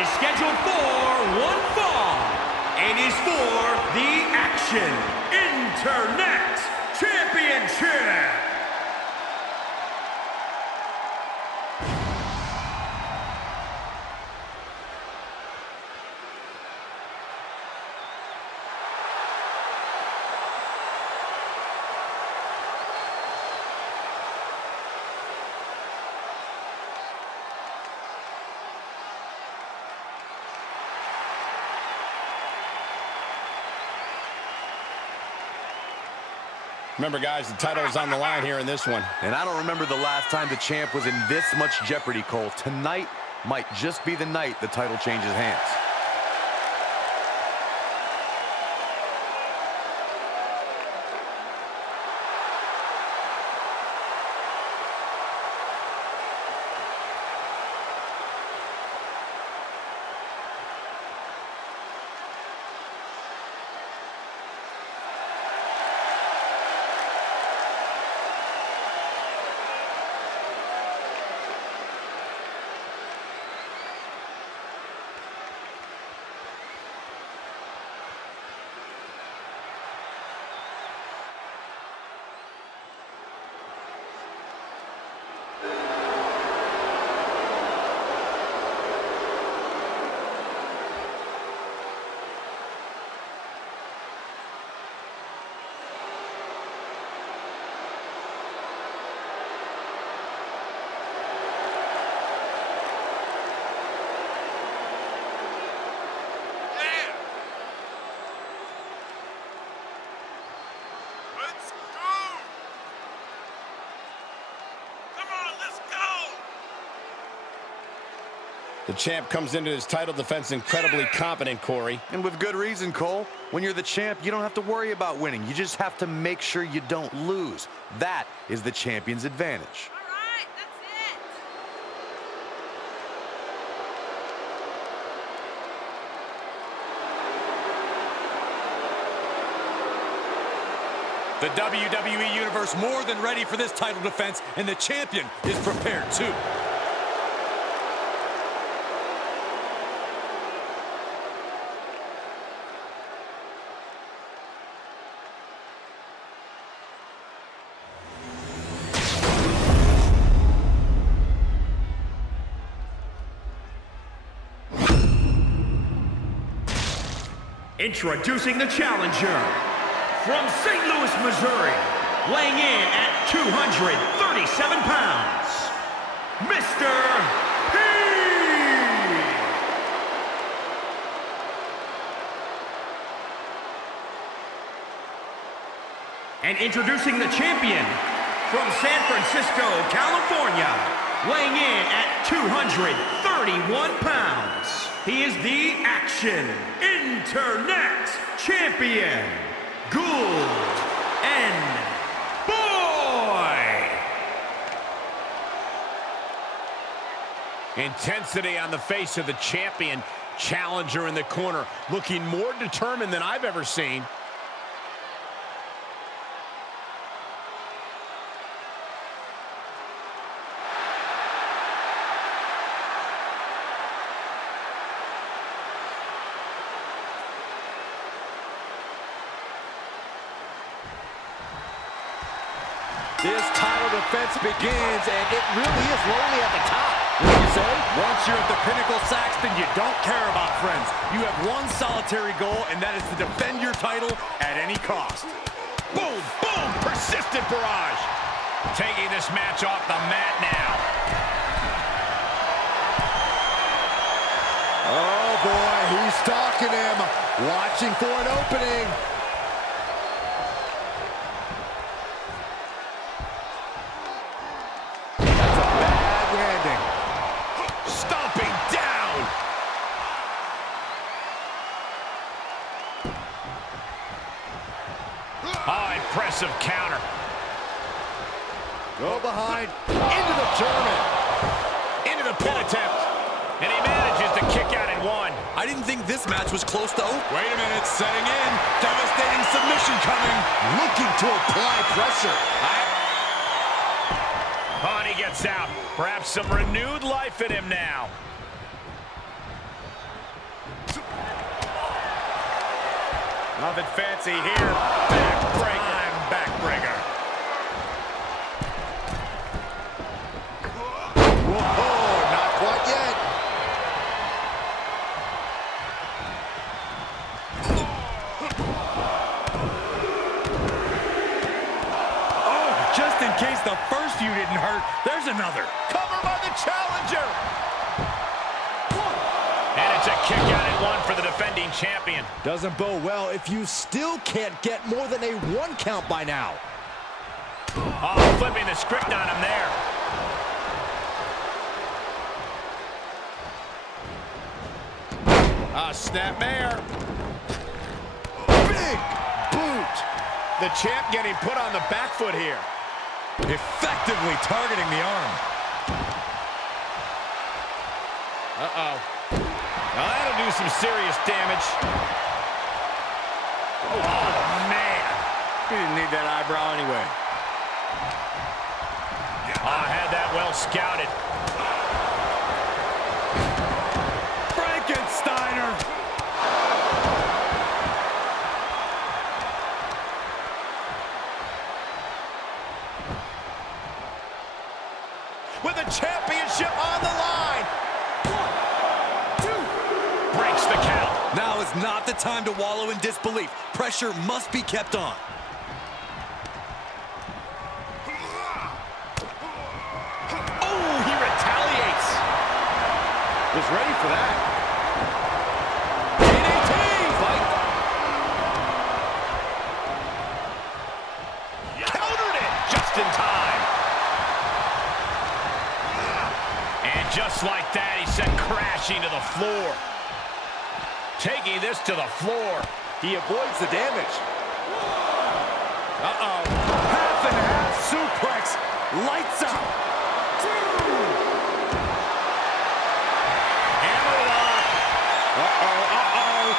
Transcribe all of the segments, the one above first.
is scheduled for one fall and is for the Action Internet Championship. Remember, guys, the title is on the line here in this one. And I don't remember the last time the champ was in this much jeopardy, Cole. Tonight might just be the night the title changes hands. The champ comes into his title defense incredibly confident, Corey. And with good reason, Cole. When you're the champ, you don't have to worry about winning. You just have to make sure you don't lose. That is the champion's advantage. All right, The that's it. WWE Universe more than ready for this title defense, and the champion is prepared too. Introducing the challenger from St. Louis, Missouri, weighing in at 237 pounds, Mr. P. And introducing the champion from San Francisco, California, weighing in at 231 pounds. He is the Action Internet Champion, Gould and Boy. Intensity on the face of the champion. Challenger in the corner, looking more determined than I've ever seen. This title defense begins, and it really is lonely at the top. What do you say? Once you're at the pinnacle, Saxton, you don't care about friends. You have one solitary goal, and that is to defend your title at any cost. Boom, boom, persistent barrage. Taking this match off the mat now. Oh boy, he's stalking him, watching for an opening. Impressive counter. Go behind, into the German. Into the pin attempt. And he manages to kick out in one. I didn't think this match was close to over. Wait a minute, setting in. Devastating submission coming. Looking to apply pressure. Oh, and he gets out. Perhaps some renewed life in him now. Nothing fancy here. Backbreaker. Backbreaker. Whoa, not quite yet. Oh, just in case the first few didn't hurt, there's another. Cover by the challenger. And it's a kick out at one for the defending champion. Doesn't bode well if you still can't get more than a 1 count by now. Oh, flipping the script on him there. Snapmare. Big boot. The champ getting put on the back foot here. Effectively targeting the arm. Uh-oh. Now that'll do some serious damage. Oh, man. He didn't need that eyebrow anyway. Oh, had that well scouted. Frankensteiner. With a championship on the line. 1, 2. Breaks the count. Now is not the time to wallow in disbelief. Pressure must be kept on. Oh, he retaliates. Was ready for that. DDT. Countered it just in time. And just like that, he sent crashing to the floor. Taking this to the floor. He avoids the damage. Uh-oh. Half and half suplex. Lights out. 2. Hammerlock. Uh-oh.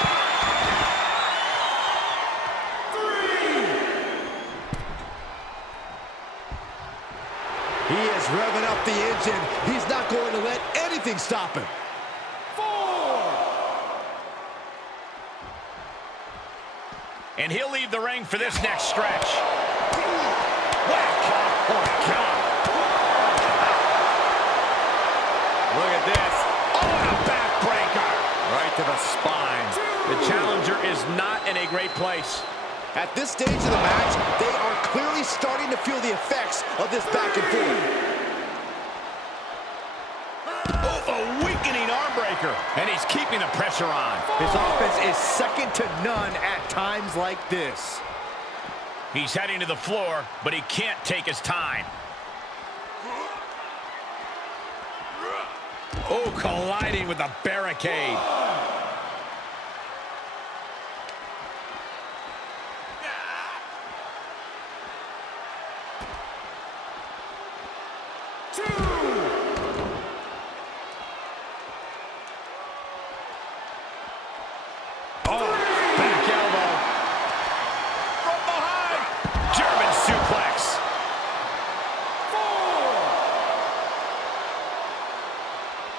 3. He is revving up the engine. He's not going to let anything stop him. 4. And he'll leave the ring for this next stretch. Whack. Oh, my God. Look at this. Oh, a backbreaker. Right to the spine. The challenger is not in a great place. At this stage of the match, they are clearly starting to feel the effects of this back and forth. Oh, a weakening arm breaker. And he's keeping the pressure on. His offense is second to none at times like this. He's heading to the floor, but he can't take his time. Oh, colliding with the barricade.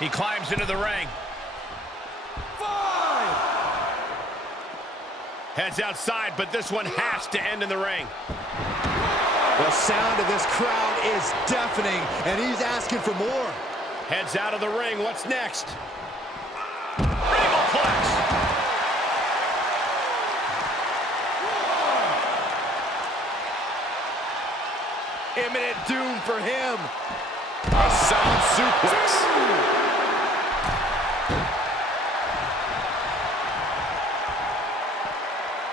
He climbs into the ring. 5. Heads outside, but this one has to end in the ring. The sound of this crowd is deafening, and he's asking for more. Heads out of the ring. What's next? Regalplex. Imminent doom for him. A sound suplex.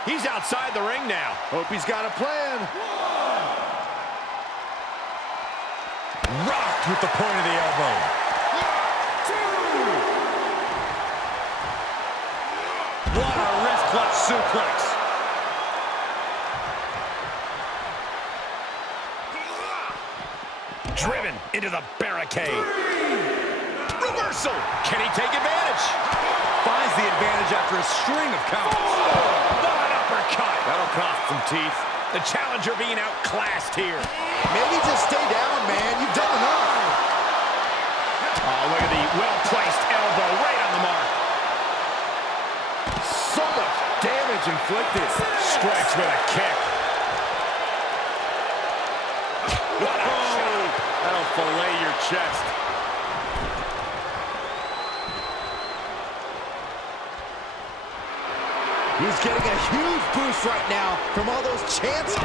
He's outside the ring now. Hope he's got a plan. Rocked with the point of the elbow. 2. What a wrist clutch suplex. Driven into the barricade. 3. Reversal. Can he take advantage? Finds the advantage after a string of counts. What an uppercut. That'll cost some teeth. The challenger being outclassed here. Maybe just stay down, man. You've done enough. Oh, look at the well-placed elbow right on the mark. So much damage damage inflicted. Strikes with a kick. What a shot. That'll fillet your chest. He's getting a huge boost right now from all those chants.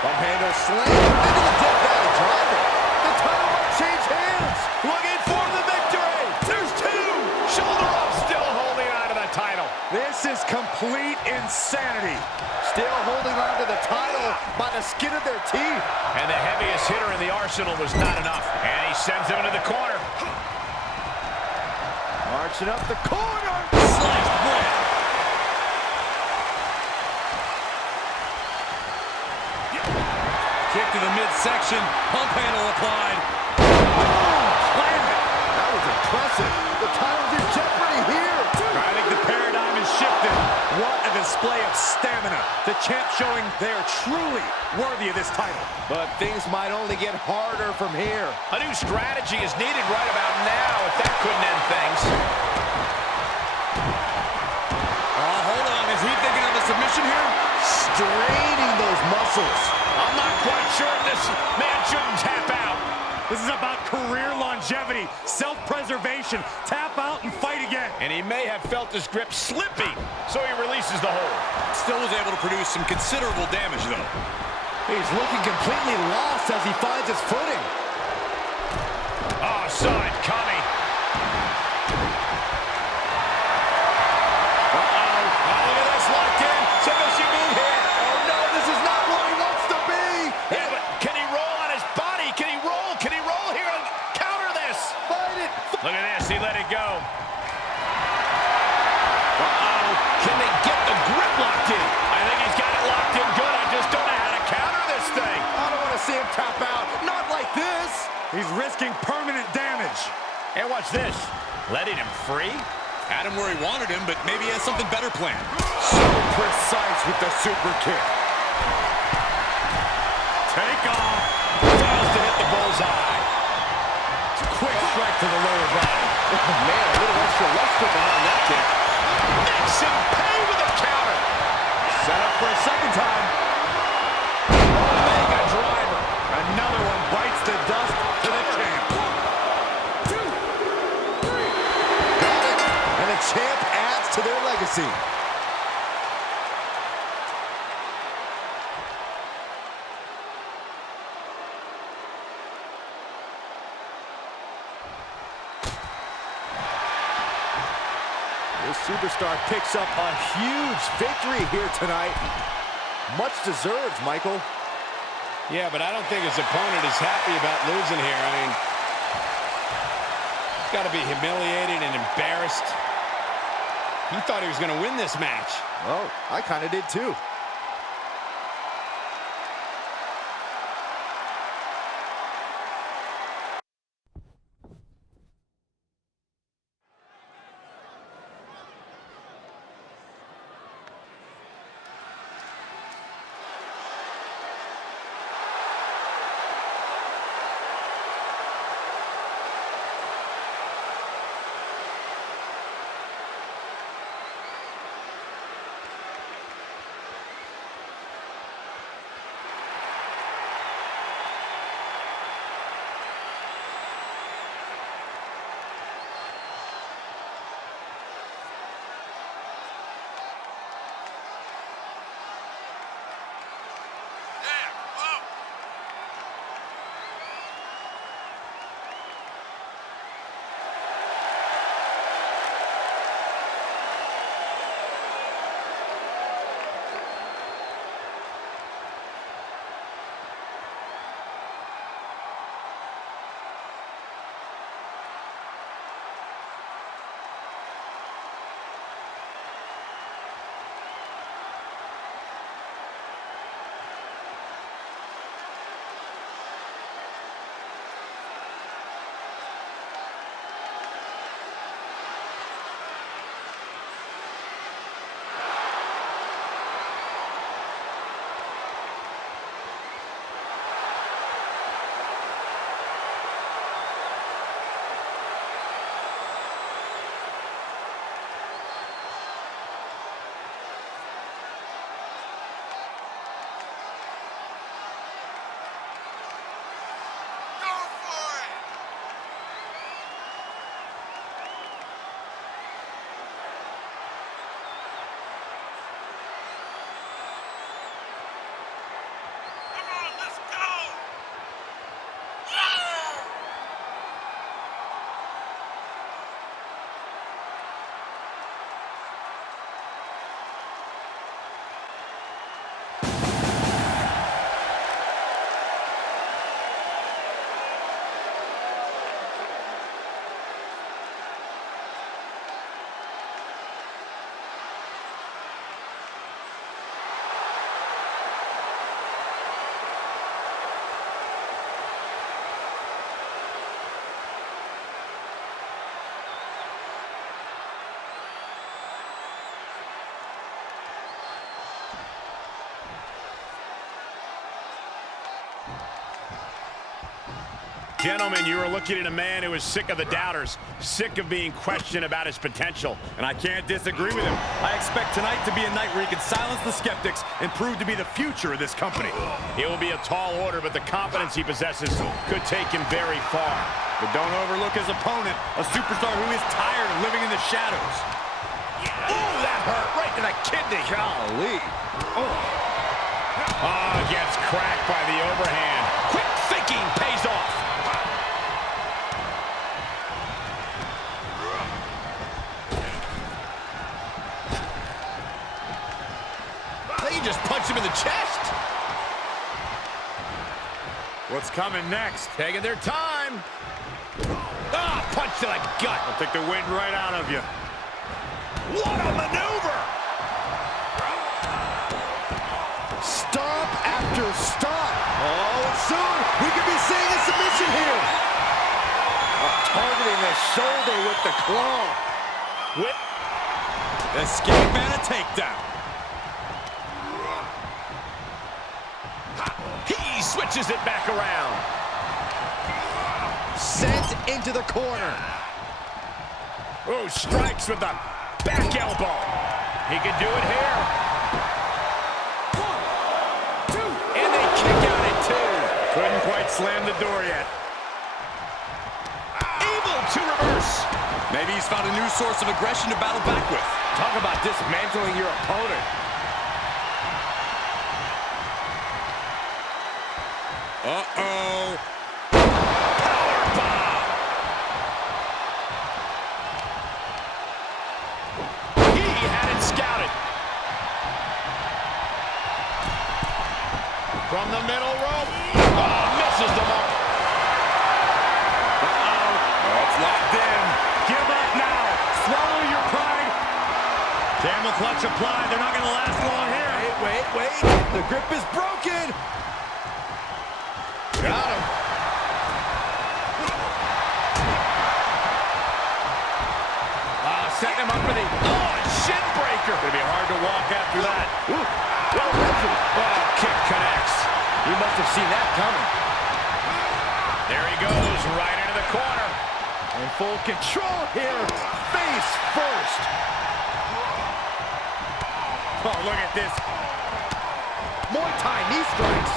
Bump handle slam into the Death Valley driver. The title might change hands. Looking for the victory. There's two. Shoulder up, still holding on to the title. This is complete insanity. Still holding on to the title by the skin of their teeth. And the heaviest hitter in the arsenal was not enough. And he sends him into the corner. Marching up the corner. Sliced bread. Kick to the midsection. Pump handle applied. Slam it. That was impressive. The title's in jeopardy here. I think the paradigm has shifted. What a display of stamina. The champ showing they are truly worthy of this title. But things might only get harder from here. A new strategy is needed right about now if that couldn't end things. Oh, hold on. Is he thinking of a submission here? Straining those muscles. I'm not quite sure this man shouldn't tap out. This is about career longevity, self-preservation. Tap out and fight again. And he may have felt his grip slipping, so he releases the hold. Still was able to produce some considerable damage, though. He's looking completely lost as he finds his footing. Oh, saw it coming. Uh-oh. Oh, look at this, locked in. Submission move here. Oh no, this is not where he wants to be. Yeah, but can he roll on his body? Can he roll? Can he roll here and counter this? Fight it. Look at this, he let it go. Uh-oh, can they get the grip locked in? I think he's got it locked in good. I just don't know how to counter this thing. I don't want to see him tap out. Not like this. He's risking permanent damage. And watch this, letting him free? Had him where he wanted him, but maybe he has something better planned. So precise with the super kick. Take off. Fails to hit the bullseye. Quick strike to the lower body. Oh, man, a little extra luster behind that kick. Makes him pay with a counter. Set up for a second time. Mega driver. Another one bites the dust to the champ. Got it. And the champ adds to their legacy. This superstar picks up a huge victory here tonight. Much deserved, Michael. Yeah, but I don't think his opponent is happy about losing here. I mean, he's got to be humiliated and embarrassed. He thought he was going to win this match. Well, I kind of did too. Gentlemen, you are looking at a man who is sick of the doubters, sick of being questioned about his potential. And I can't disagree with him. I expect tonight to be a night where he can silence the skeptics and prove to be the future of this company. It will be a tall order, but the confidence he possesses could take him very far. But don't overlook his opponent, a superstar who is tired of living in the shadows. Oh, that hurt right to the kidney. Golly. Oh, gets cracked by the overhand. Quick thinking pays off. They just punched him in the chest. What's coming next? Taking their time. Ah, punch to the gut. I'll take the wind right out of you. What a maneuver. Stomp after stomp. Oh, and soon we could be seeing a submission here. Targeting the shoulder with the claw. Whip. Escape and a takedown. He switches it back around. Sent into the corner. Oh, strikes with the back elbow. He can do it here. 1, 2. And they kick out at 2. Couldn't quite slam the door yet. Able to reverse. Maybe he's found a new source of aggression to battle back with. Talk about dismantling your opponent. Uh-oh. Powerbomb. He had it scouted. From the middle rope. Oh, misses the mark. It's locked in. Give up now. Swallow your pride. Camel clutch applied. They're not going to last long here. Wait. The grip is broken. Got him. Setting him up for the shin breaker. Gonna be hard to walk after that. Kick connects. He must have seen that coming. There he goes, right into the corner. In full control here. Face first. Oh, look at this. Muay Thai knee strikes.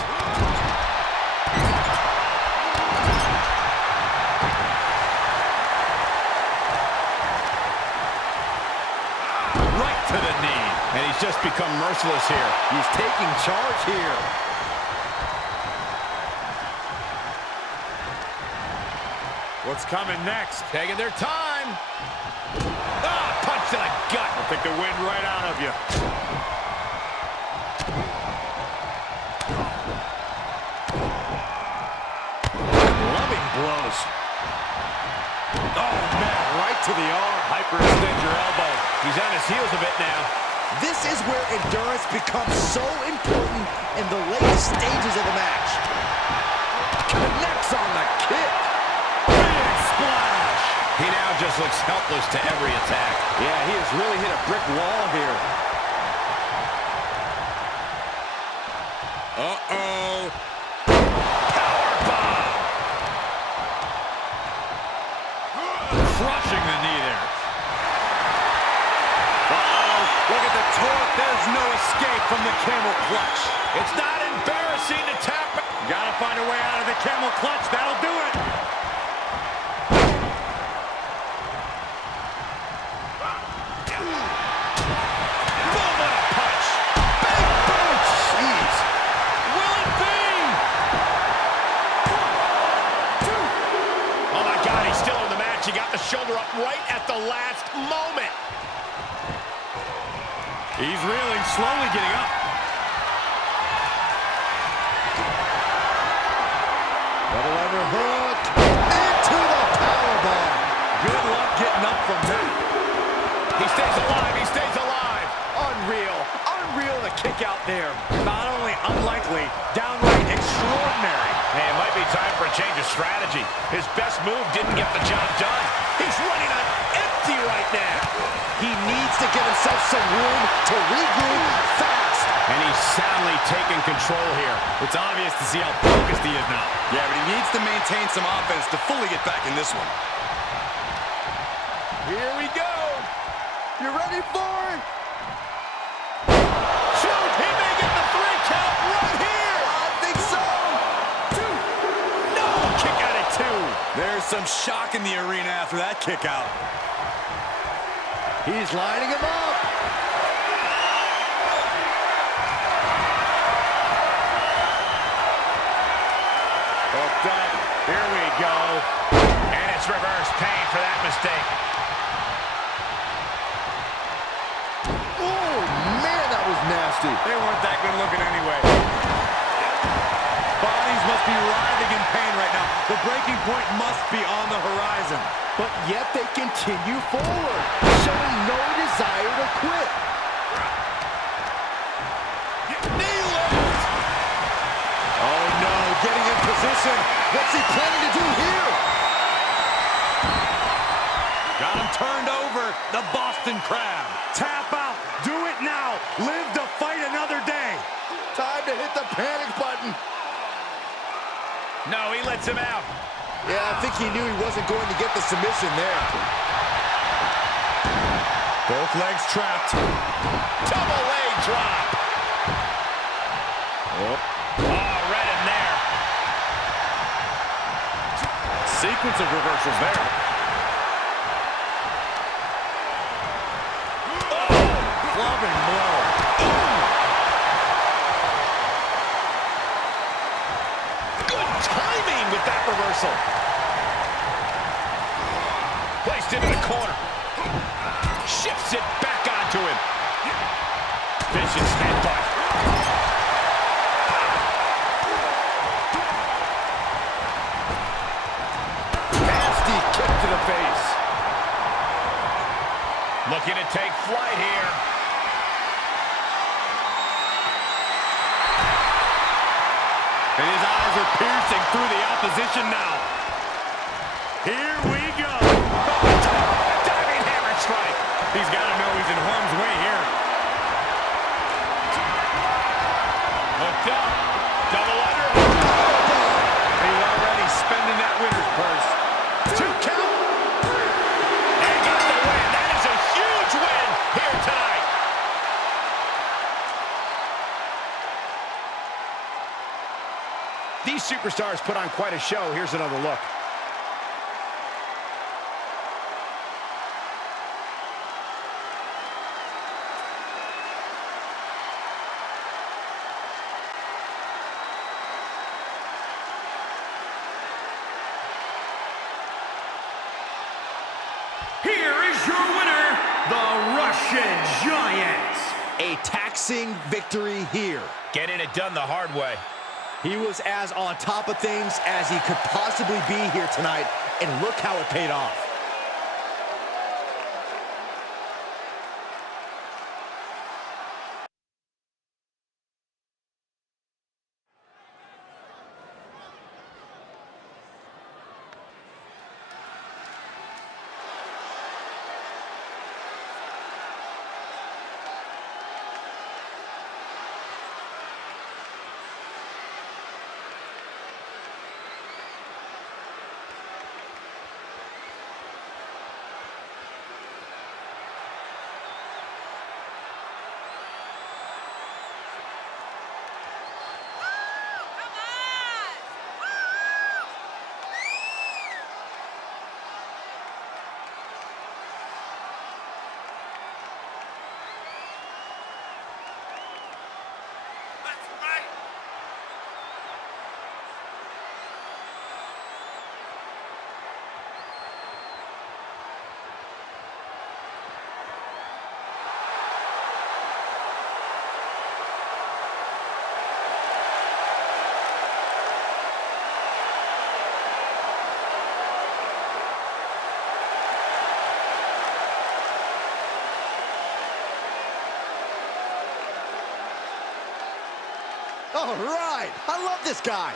Right to the knee. And he's just become merciless here. He's taking charge here. What's coming next? Taking their time. Punch to the gut. I'll take the wind right out of you. Loving blows. Oh, man, right to the arm. Hyperextend your elbow. He's on his heels a bit now. This is where endurance becomes so important in the late stages of the match. Connects on the kick. Big splash. He now just looks helpless to every attack. Yeah, he has really hit a brick wall here. Uh-oh. Powerbomb. Crushing the knee there. Look at the torque. There's no escape from the camel clutch. It's not embarrassing to tap. Gotta find a way out of the camel clutch. That'll do it. Jeez. Will it be? 1, 2. Oh my God, he's still in the match. He got the shoulder up right at the last moment. He's reeling, slowly getting up. Double overhook. Into the powerbomb. Good luck getting up from that. He stays alive. He stays alive. Unreal. Unreal the kick out there. Not only unlikely, downright extraordinary. Hey, it might be time for a change of strategy. His best move didn't get the job done. He's running on empty right now. He needs to give himself some room to regroup fast. And he's soundly taking control here. It's obvious to see how focused he is now. Yeah, but he needs to maintain some offense to fully get back in this one. Here we go. You ready for it? Shoot! He may get the 3 count right here! I think so. No! Kick out at 2. There's some shock in the arena after that kick out. He's lining him up. Hooked up. Here we go. And it's reverse pain for that mistake. Oh, man, that was nasty. They weren't that good looking anyway. Bodies must be writhing in pain right now. The breaking point must be on the horizon. But yet they continue forward, showing no desire to quit. Oh, no, getting in position. What's he planning to do here? Got him turned over, the Boston Crab. Tap out, do it now. Live to fight another day. Time to hit the panic button. No, he lets him out. Yeah, I think he knew he wasn't going to get the submission there. Both legs trapped. Double leg drop. Oh, right in there. Sequence of reversals there. Clubbing blow. Good timing with that reversal. Placed into the corner. Shifts it back onto him. Vicious headbutt. Nasty kick to the face. Looking to take flight here. And his eyes are piercing through the opposition now. Here we go. Diving hammer strike. He's got to know he's in harm's way here. Hooked up. Double under. He's already spending that winner's purse. 2 count. And got the win. That is a huge win here tonight. These superstars put on quite a show. Here's another look. Here is your winner, the Russian Giant. A taxing victory here. Getting it done the hard way. He was as on top of things as he could possibly be here tonight, and look how it paid off. All right, I love this guy.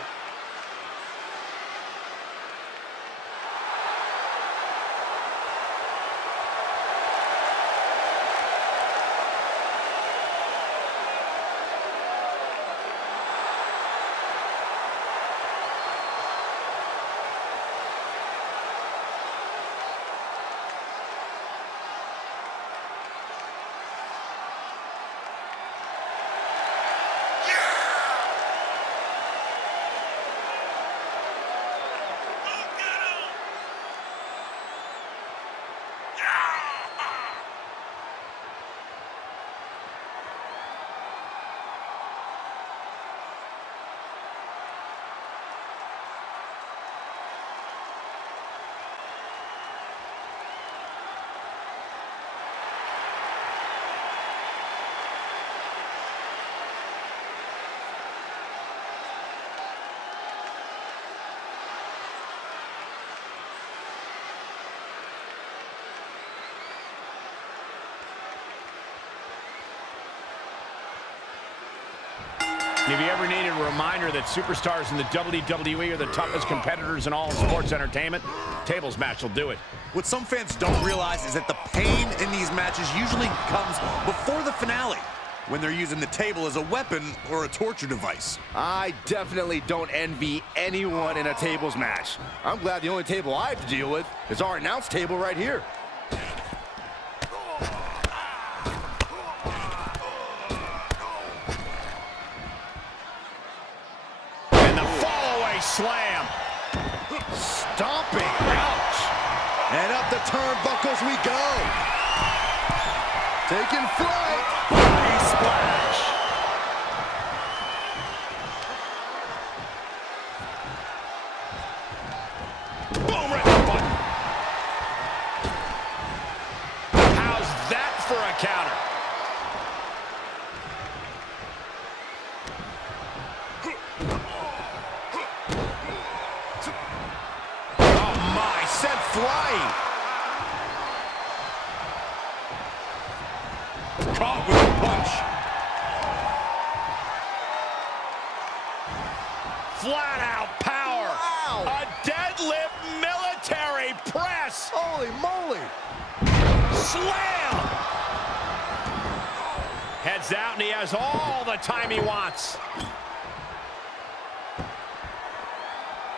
If you ever needed a reminder that superstars in the WWE are the toughest competitors in all of sports entertainment, tables match will do it. What some fans don't realize is that the pain in these matches usually comes before the finale, when they're using the table as a weapon or a torture device. I definitely don't envy anyone in a tables match. I'm glad the only table I have to deal with is our announce table right here. And the fall-away slam. Stomping, ouch. And up the turnbuckles we go. Taking flight. Body splash. Boom, right in the button. How's that for a counter? Oh my, sent flying. Caught with a punch. Flat out power. Wow. A deadlift military press. Holy moly. Slam. Heads out and he has all the time he wants.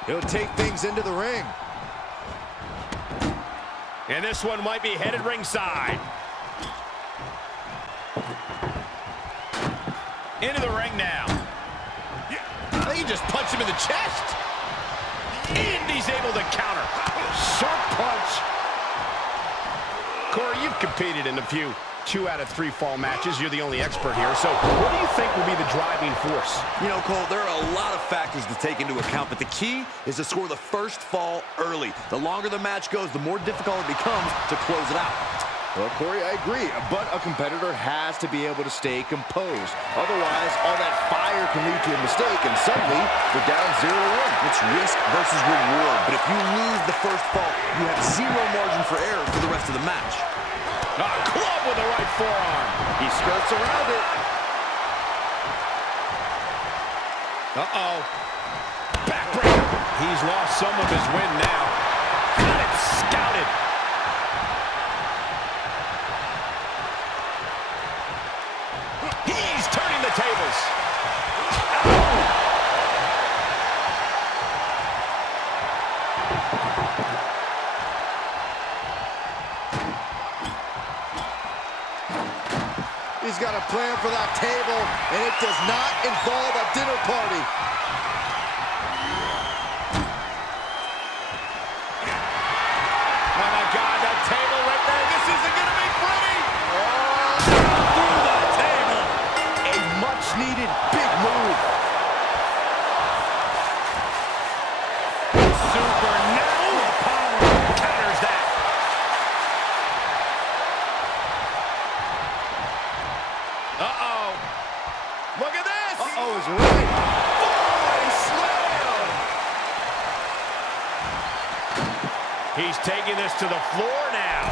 He'll take things into the ring. And this one might be headed ringside. Into the ring now. I think he just punched him in the chest. And he's able to counter. Sharp punch. Corey, you've competed in a few 2 out of 3 fall matches. You're the only expert here. So what do you think will be the driving force? You know, Cole, there are a lot of factors to take into account, but the key is to score the first fall early. The longer the match goes, the more difficult it becomes to close it out. Well, Corey, I agree, but a competitor has to be able to stay composed. Otherwise, all that fire can lead to a mistake, and suddenly they're down 0-1. It's risk versus reward, but if you lose the first fall, you have zero margin for error for the rest of the match. A club with the right forearm. He skirts around it. Uh-oh. Backbreaker. He's lost some of his wind now. Got it scouted. He's turning the tables. He's got a plan for that table, and it does not involve a dinner party. Oh, my God, that table right there. This isn't going to be pretty. Through the table. A much-needed big move. Supernatural power counters that. Uh-oh. Look at this. Uh-oh is right. Boy, slam. He's taking this to the floor now.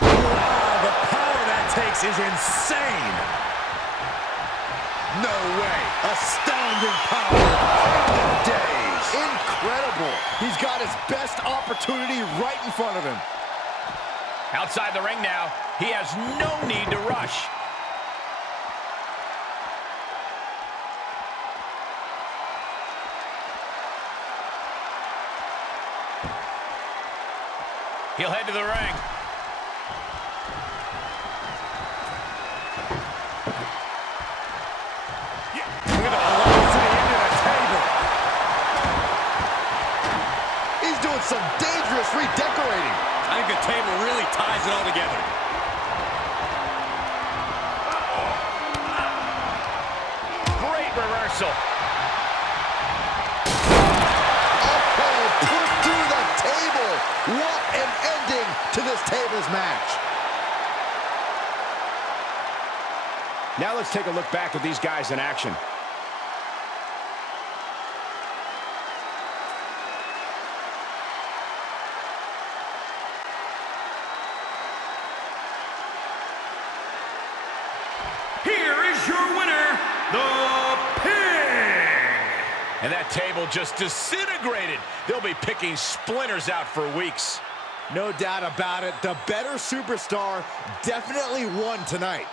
Wow, the power that takes is insane. No way. Astounding power. End of days. Incredible. He's got his best opportunity right in front of him. Outside the ring now. He has no need to rush. He'll head to the ring. Look at the velocity into the table. He's doing some dangerous redecorating. I think the table really ties it all together. Great reversal. Oh, put through the table. What an ending to this tables match. Now let's take a look back at these guys in action. your winner, the Pig! And that table just disintegrated. They'll be picking splinters out for weeks. No doubt about it. The better superstar definitely won tonight.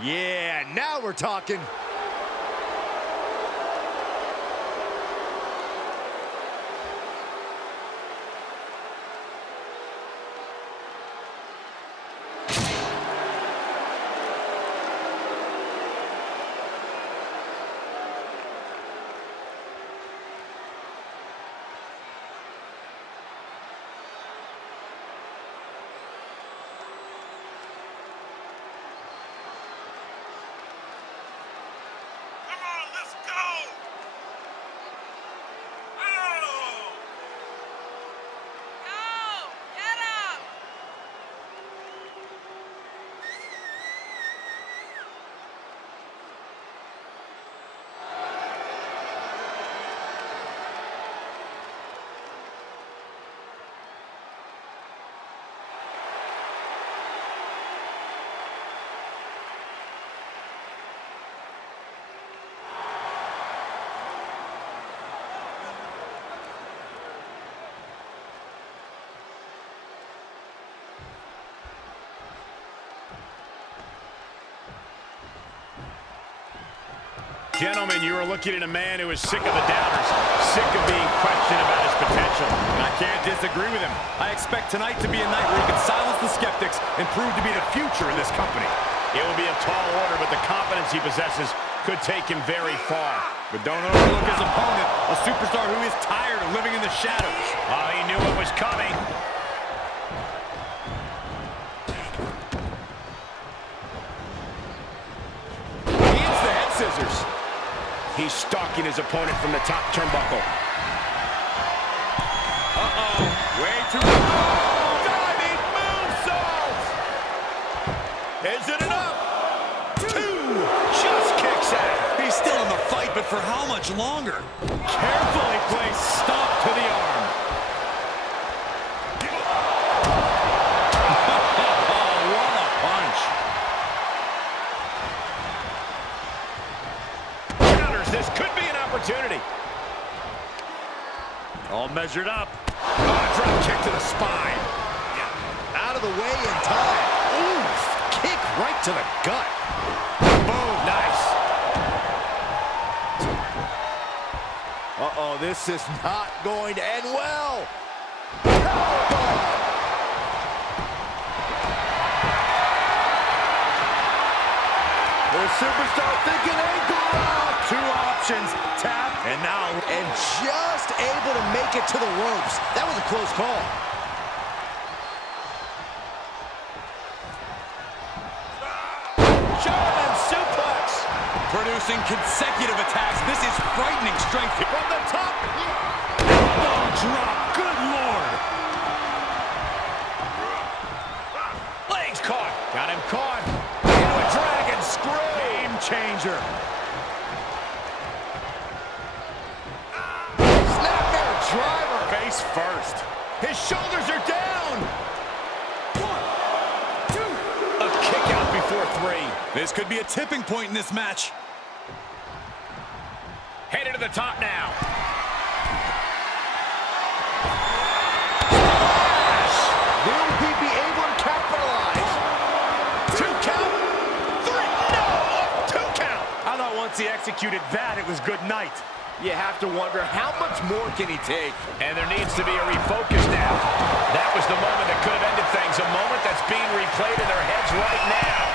Yeah, now we're talking. Gentlemen, you are looking at a man who is sick of the doubters, sick of being questioned about his potential. And I can't disagree with him. I expect tonight to be a night where he can silence the skeptics and prove to be the future in this company. It will be a tall order, but the confidence he possesses could take him very far. But don't overlook his opponent, a superstar who is tired of living in the shadows. Oh, he knew what was coming. He hits the head scissors. He's stalking his opponent from the top turnbuckle. Uh-oh, way too long. Diving moonsault! Is it enough? Two! Just kicks out. He's still in the fight, but for how much longer? Carefully placed stomp to the arm. What a punch. Counters, this could be an opportunity. All measured up. Oh, drop kick to the spine. Out of the way in time. Oof, kick right to the gut. Boom, nice. Uh-oh, this is not going to end well. The superstar thinking ankle lock. Two options, tap, and now. And just able to make it to the ropes. That was a close call. German suplex. Producing consecutive attacks. This is frightening strength from the top. Elbow drop. Good Lord. Legs caught. Got him caught. Into a dragon screw. Game changer. Snapmare driver. Face first. His shoulders are down. A kick out before 3. This could be a tipping point in this match. Headed to the top now. Will he be able to capitalize? 2 count. 3. No. 2 count. I thought once he executed that, it was good night. You have to wonder, how much more can he take? And there needs to be a refocus now. That was the moment that could have ended things. A moment that's being replayed in their heads right now.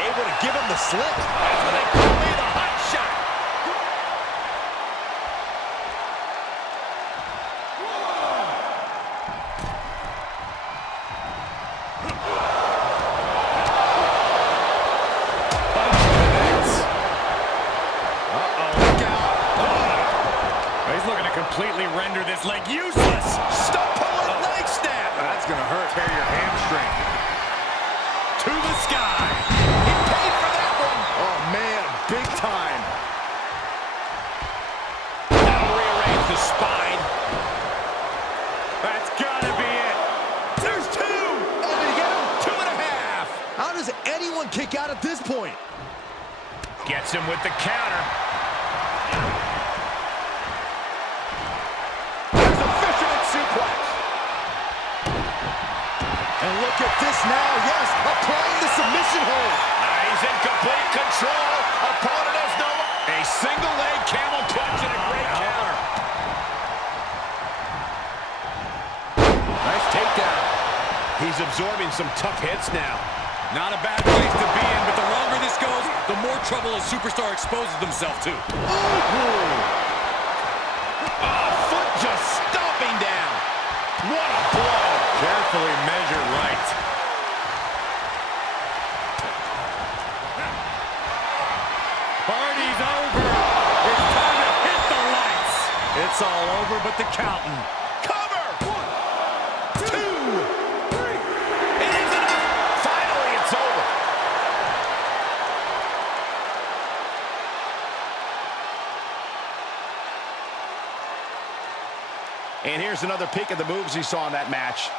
Able to give him the slip. That's what they call me, the hot shot. He's looking to completely render this leg useless. Stop pulling leg snap. That's going to hurt. Tear your hamstring. To the sky. He paid for that one. Oh, man, big time. That'll rearrange the spine. That's got to be it. There's 2. Oh, did he get him? 2.5. How does anyone kick out at this point? Gets him with the counter. There's a fisherman suplex. And look at this now. Yes, applying the submission hold. He's in complete control. Opponent has no... A single leg camel clutch and a great counter. Nice takedown. He's absorbing some tough hits now. Not a bad place to be in, but the longer this goes, the more trouble a superstar exposes themselves to. Foot just stomping down. What a blow. Carefully measured right. Party's over. It's time to hit the lights. It's all over but the counting. Cover. 1, 2, 3. It is enough. Finally, it's over. And here's another peek at the moves he saw in that match.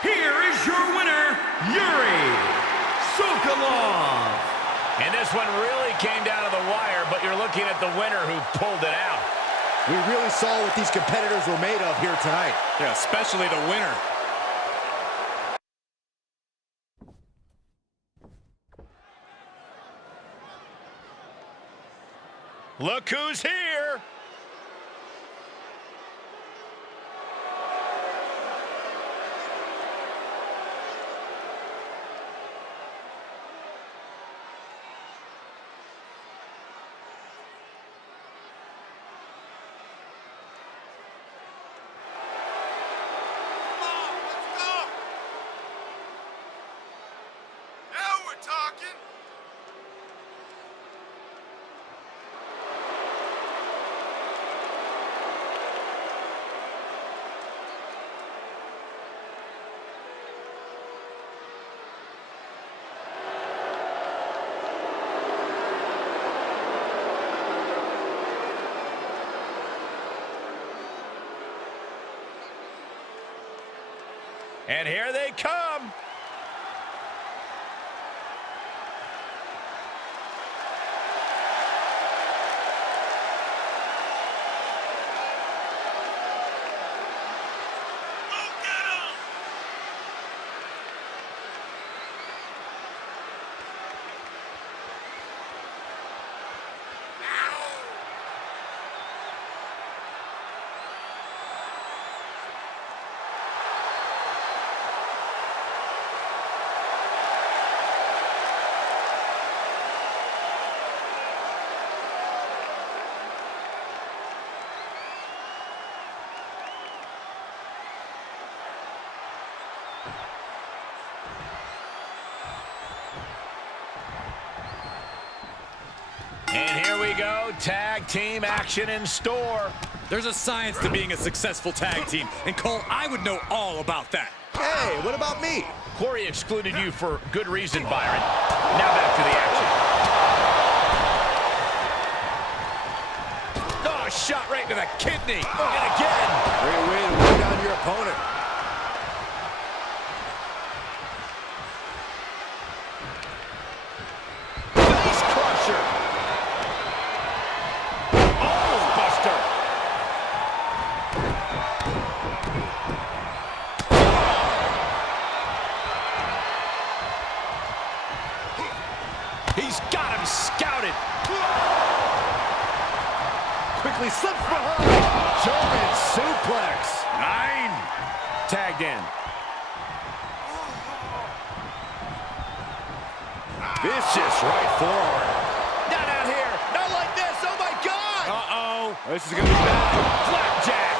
Here is your winner, Yuri Sokolov. And this one really came down to the wire, but you're looking at the winner who pulled it out. We really saw what these competitors were made of here tonight. Yeah, especially the winner. Look who's here. And here they come. And here we go, tag team action in store. There's a science to being a successful tag team, and Cole, I would know all about that. Hey, what about me? Corey excluded you for good reason, Byron. Now back to the action. Oh, shot right to the kidney. And again. Great way to wear down your opponent. Face crusher. Oh, buster. He's got him scouted. Quickly slips behind. German suplex. 9. Tagged in. Vicious right forward. Not out here. Not like this. Oh, my God. Uh-oh. This is going to be bad. Flapjack.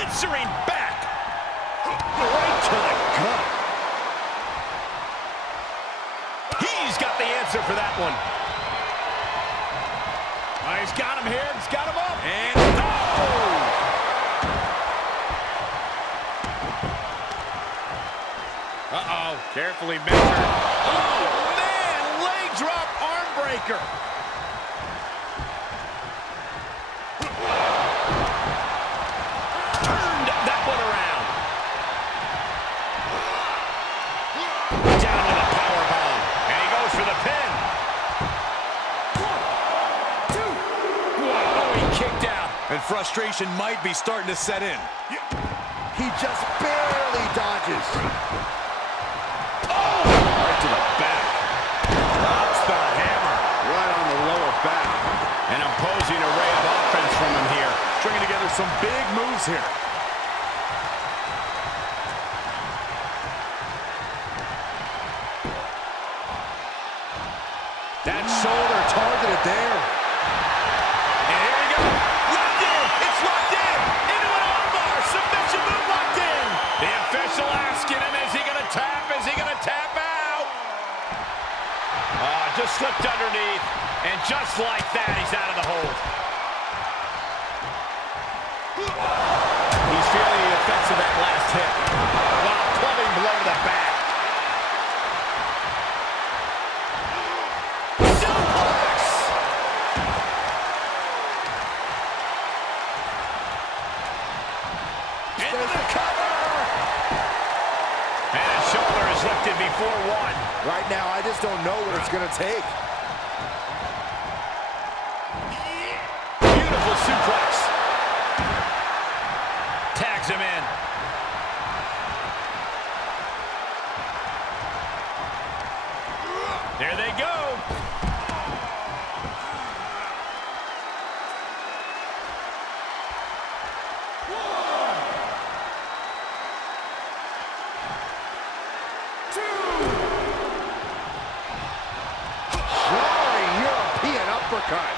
Answering back. Right to the gut. He's got the answer for that one. Oh, he's got him here. He's got him up. And Uh-oh. Carefully measured. Oh, man. Leg drop arm breaker. Turned that one around. Down with a power bomb. And he goes for the pin. 1, 2. Whoa, he kicked out. And frustration might be starting to set in. he just barely dodges. Right to the back. Drops the hammer. Right on the lower back. An imposing array of offense from him here. Stringing together some big moves here. That shoulder targeted there. And here we go. Locked in. It's locked in. Into an armbar. Submission move locked in. The official asking him, is he going to tap? Is he going to tap out? Just slipped underneath. And just like that, he's out of the hold. He's feeling the effects of that last hit. Wow, clubbing blow to the back. Suplex! Into the cover! And his shoulder is lifted before one. Right now, I just don't know what it's going to take. Beautiful suplex. Tags him in. There they go. Roaring European uppercut.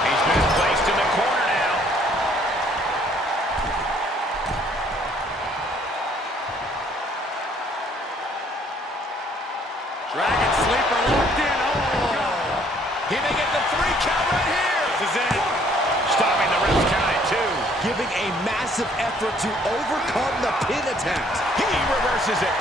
He's been placed in the corner now. Dragon sleeper locked in. Oh! He may get the 3 count right here. This is it. Stopping the ref's count at 2. Giving a massive effort to overcome the pin attempt. He reverses it.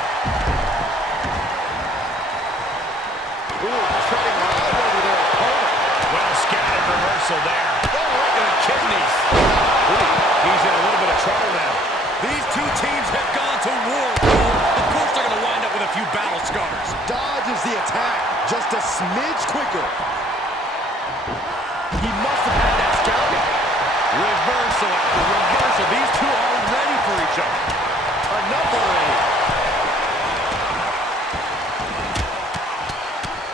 Ooh, treading all over their opponent. Well scattered reversal there. Oh, right to the kidneys. Ooh, he's in a little bit of trouble now. These two teams have gone to war, Cole. Of course they're going to wind up with a few battle scars. Dodges the attack just a smidge quicker. He must have had that scouting. Reversal after reversal. These two are ready for each other. Enough already.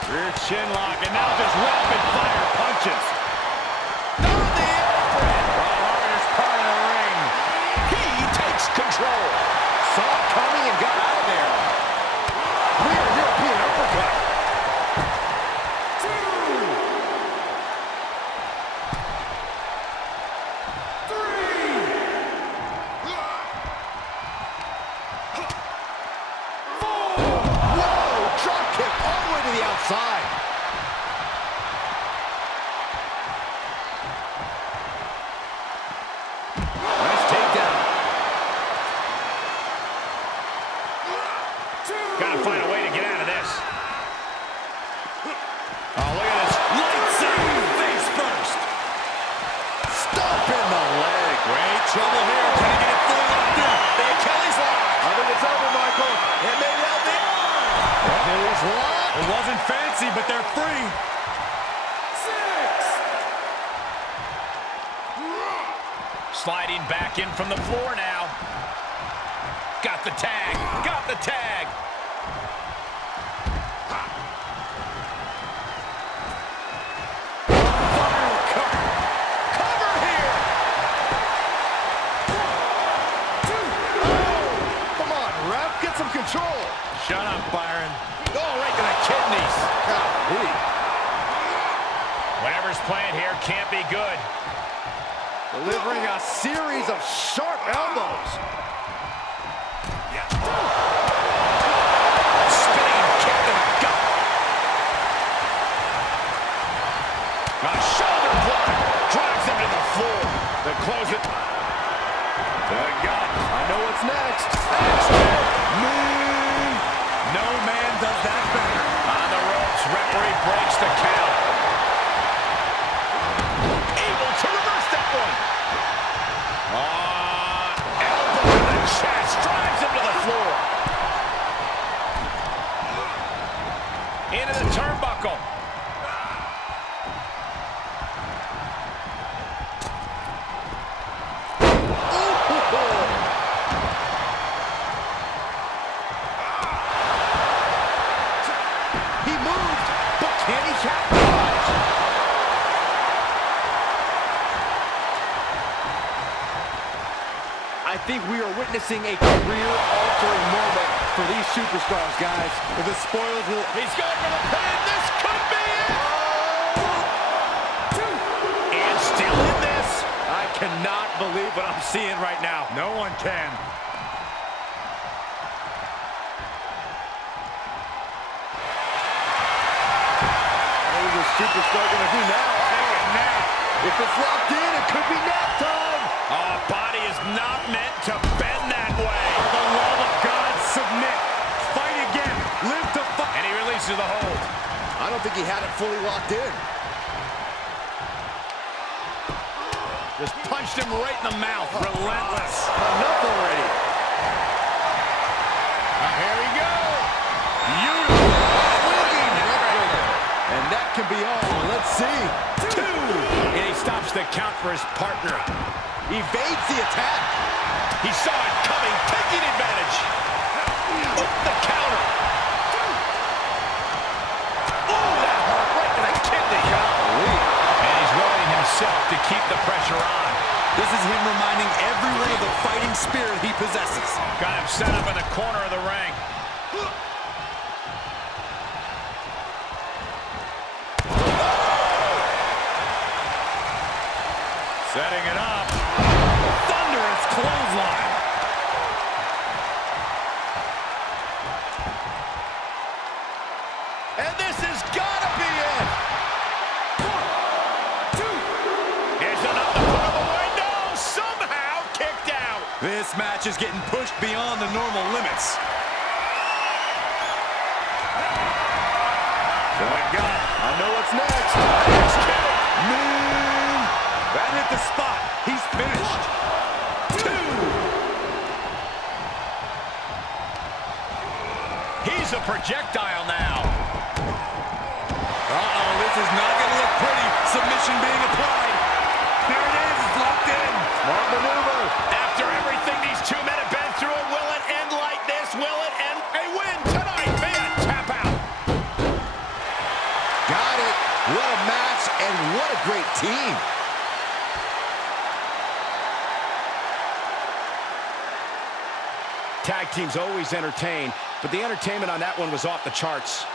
Rear chin lock, and now just rapid fire punches. Oh, the airframe. Brought hardest part of the ring. He takes control. Saw it coming and got out of there. Rear European uppercut. fancy, but they're free. Sliding back in from the floor now. Got the tag. Got the tag. Cover here. Come on, ref, get some control. Shut up, Byron. Oh, right to the kidneys. Golly. Whatever's playing here can't be good. Delivering a series of sharp elbows. Spinning kick to the gut. A shoulder block. Drives him to the floor. To close it. To the gut. I know what's next. Moon. No man does that better. On the ropes, referee breaks the count. Able to reverse that one. Elbow to the chest. Drives him to the floor. Into the turnbuckle. He moved, but can he capitalize? I think we are witnessing a career-altering moment for these superstars, guys. With the spoils will... He's going for the pin. This could be it. And still in this. I cannot believe what I'm seeing right now. No one can. What is this superstar going to do now? If it's locked in, it could be nap time. Oh, body is not meant to bend that way. For the love of God, submit. Fight again. Live to fight. And he releases the hold. I don't think he had it fully locked in. Just punched him right in the mouth. Relentless. Enough already. Here we go. Beautiful. Swinging neckbreaker. And that can be all. Let's see. 2. And he stops the count for his partner. Evades the attack. He saw it coming, taking advantage. The counter. Oh, that hurt right to the kidney. And he's rolling himself to keep the pressure on. This is him reminding everyone of the fighting spirit he possesses. Got him set up in the corner of the ring. Setting it up. Thunderous clothesline. And this has got to be it. 1, 2. Here's enough to put him away. No, somehow kicked out. This match is getting pushed beyond the normal limits. I know what's next. Moon. That hit the spot. He's finished. 2. He's a projectile now. Uh-oh, this is not going to look pretty. Submission being applied. There it is. It's locked in. Smart maneuver. After everything these two men have been through, will it end like this? Will it end a win tonight via tap out? Got it. What a match and what a great team. Tag teams always entertain, but the entertainment on that one was off the charts.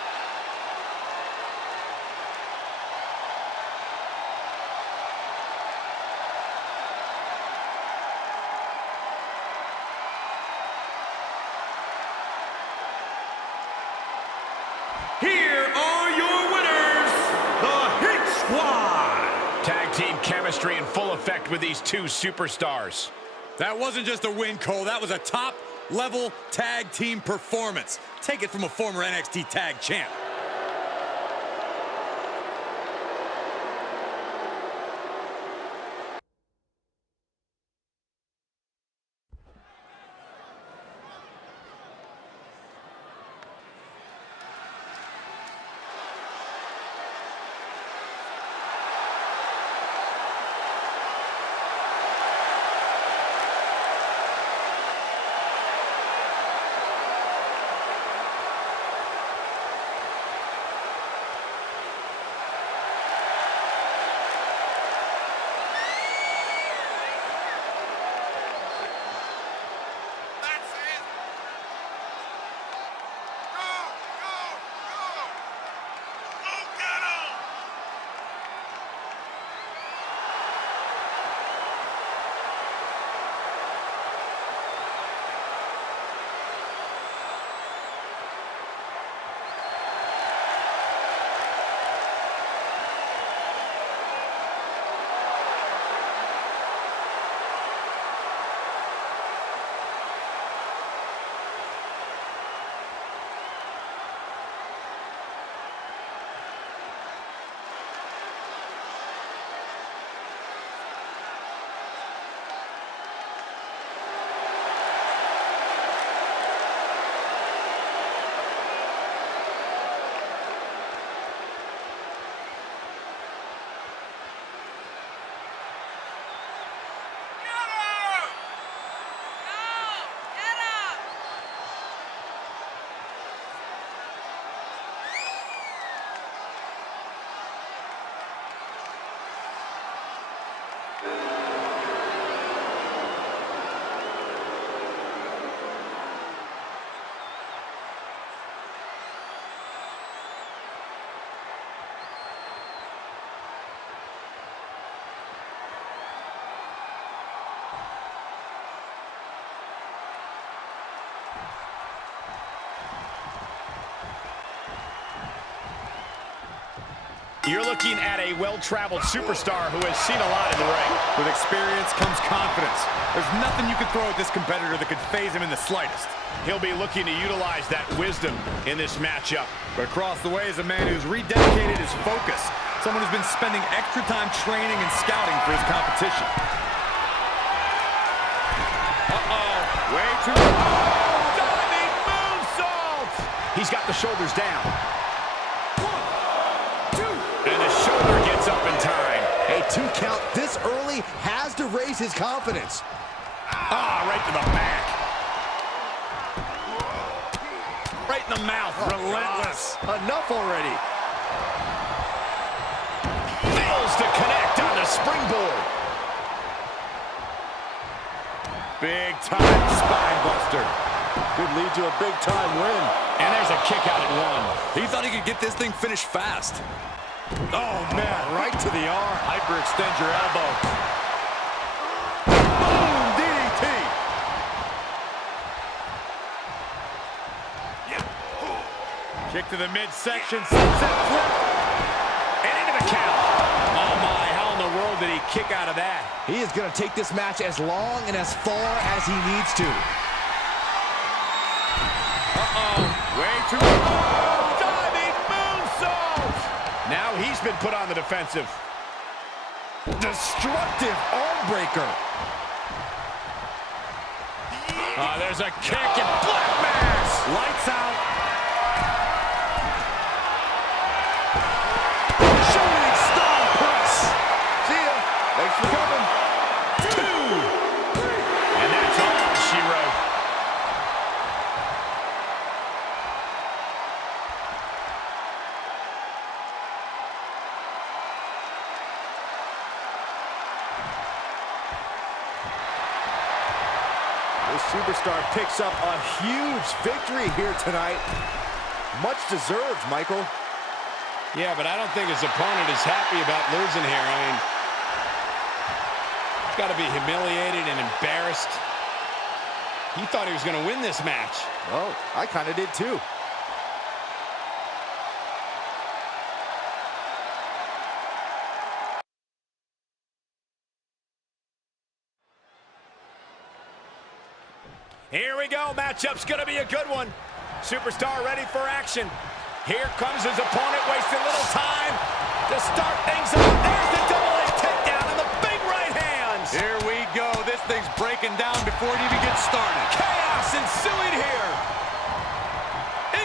Here are your winners, the Hit Squad. Tag team chemistry in full effect with these two superstars. That wasn't just a win, Cole. That was a top-level tag team performance. Take it from a former NXT tag champ. You're looking at a well-traveled superstar who has seen a lot in the ring. With experience comes confidence. There's nothing you can throw at this competitor that could phase him in the slightest. He'll be looking to utilize that wisdom in this matchup. But across the way is a man who's rededicated his focus. Someone who's been spending extra time training and scouting for his competition. Way too... Diving moonsault! He's got the shoulders down. And the shoulder gets up in time. A 2 count this early has to raise his confidence. Ah, right to the back. Right in the mouth. Relentless. Enough already. Fails to connect on the springboard. Big time spine buster. Could lead to a big time win. And there's a kick out at 1. He thought he could get this thing finished fast. Oh, man, right to the arm. Hyperextend your elbow. Boom, DDT. Kick to the midsection, sunset flip. And into the count. Oh, my, how in the world did he kick out of that? He is going to take this match as long and as far as he needs to. Way too... Diving moonsault! Now he's been put on the defensive. Destructive arm breaker. There's a kick and black mass. Lights out. Shooting star press. See ya. Thanks for coming. 2. And that's all she wrote. This superstar picks up a huge victory here tonight. Much deserved, Michael. Yeah, but I don't think his opponent is happy about losing here. I mean, he's got to be humiliated and embarrassed. He thought he was going to win this match. Well, I kind of did too. Here we go. Matchup's going to be a good one. Superstar ready for action. Here comes his opponent, wasting little time to start things off. There's the double leg takedown and the big right hands. Here we go. This thing's breaking down before it even gets started. Chaos ensuing here.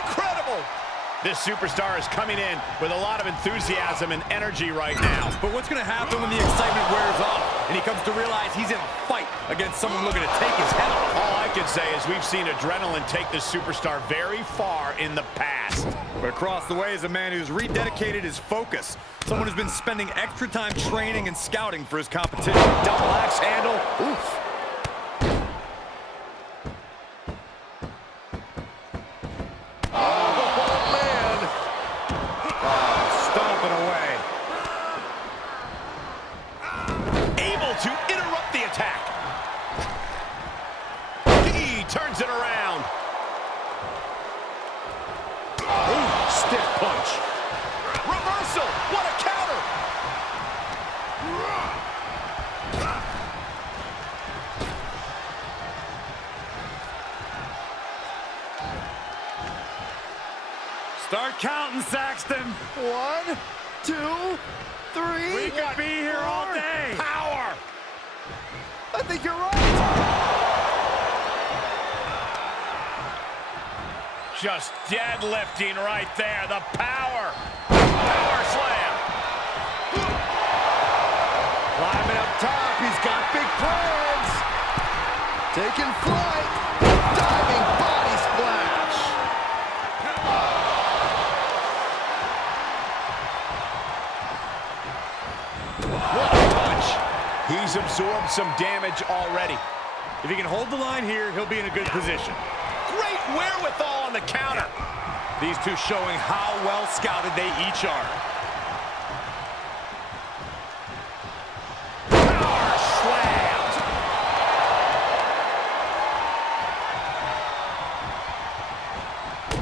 Incredible. This superstar is coming in with a lot of enthusiasm and energy right now. But what's going to happen when the excitement wears off and he comes to realize he's in a fight against someone looking to take his head off? All I can say is we've seen adrenaline take this superstar very far in the past. But across the way is a man who's rededicated his focus. Someone who's been spending extra time training and scouting for his competition. Double axe handle. Oof. To interrupt the attack. He turns it around. Ooh, stiff punch. Reversal. What a counter. Start counting, Saxton. 1, 2, 3. We could be here all day. Power. I think you're right. Just deadlifting right there. The power. Power slam. Climbing up top. He's got big plans. Taking flight. Diving body splash. What a punch. He's absorbed some damage already. If he can hold the line here, he'll be in a good position. Great wherewithal on the counter. These two showing how well scouted they each are. Power slams.